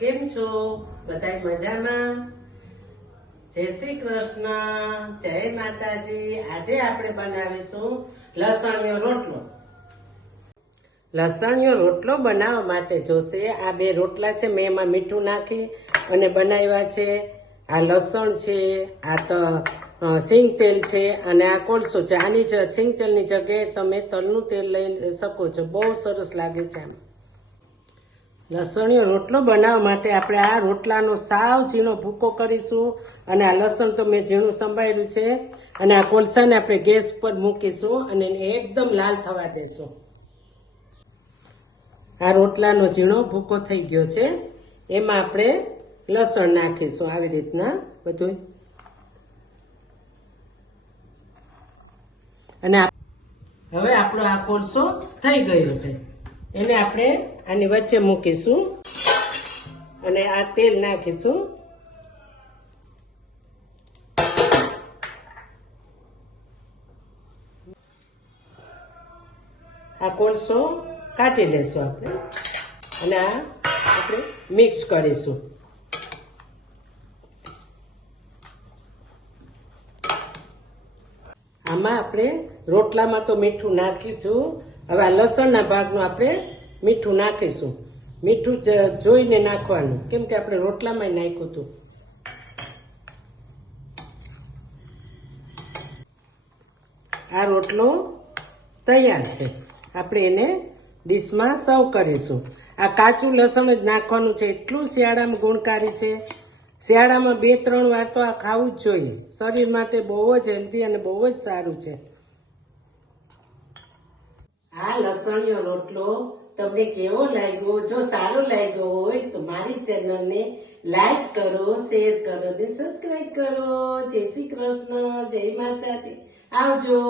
કેમ છો બધા મજામાં? જય શ્રી કૃષ્ણ, જય માતાજી। આજે આપણે બનાવીશું લસણીયો રોટલો। લસણીયો રોટલો બનાવવા માટે જોશે આ બે રોટલા છે, મેં એમાં મીઠું નાખી અને બનાવ્યા છે। આ લસણ છે, આ તો સિંગ તેલ છે અને આ કોલસો છે। આની સિંગ તેલની જગ્યાએ તમે તલનું તેલ લઈ શકો છો, બહુ સરસ લાગે છે। આમ લસણીયો રોટલો બનાવવા માટે આપણે આ રોટલાનો સાવ ઝીણો ભૂકો કરીશું અને આ લસણ તો મેં ઝીણું સંભાળ્યું છે અને આ કોલસાને આપણે ગેસ પર મૂકીશું અને એકદમ લાલ થવા દેશું। આ રોટલાનો ઝીણો ભૂકો થઈ ગયો છે, એમાં આપણે લસણ નાખીશું આવી રીતના બધું અને હવે આપણો આ કોલસો થઈ ગયો છે, એને આપણે આની વચ્ચે મૂકીશું અને આ તેલ નાખીશું। આ કોલસો કાઢી લેશું આપણે અને આ આપણે મિક્સ કરીશું। આમાં આપણે રોટલામાં તો મીઠું નાખ્યું હતું, હવે આ લસણના ભાગનું આપણે મીઠું નાખીશું। મીઠું જોઈને નાખવાનું, કેમ કે આપણે રોટલામાં નાખ્યું હતું। આ રોટલો તૈયાર છે, આપણે એને ડીશમાં સર્વ કરીશું। આ કાચું લસણ જ નાખવાનું છે, એટલું શિયાળામાં ગુણકારી છે। શિયાળામાં 2-3 વાર તો આ ખાવું જ જોઈએ, શરીર માટે બહુ જ હેલ્ધી અને બહુ જ સારું છે। આ લસણીયો રોટલો તમને કેવો લાગ્યો? જો સારો લાગ્યો હોય તો મારી ચેનલને લાઈક કરો, શેર કરો અને સબસ્ક્રાઈબ કરો। જય શ્રી કૃષ્ણ, જય માતાજી, આવજો।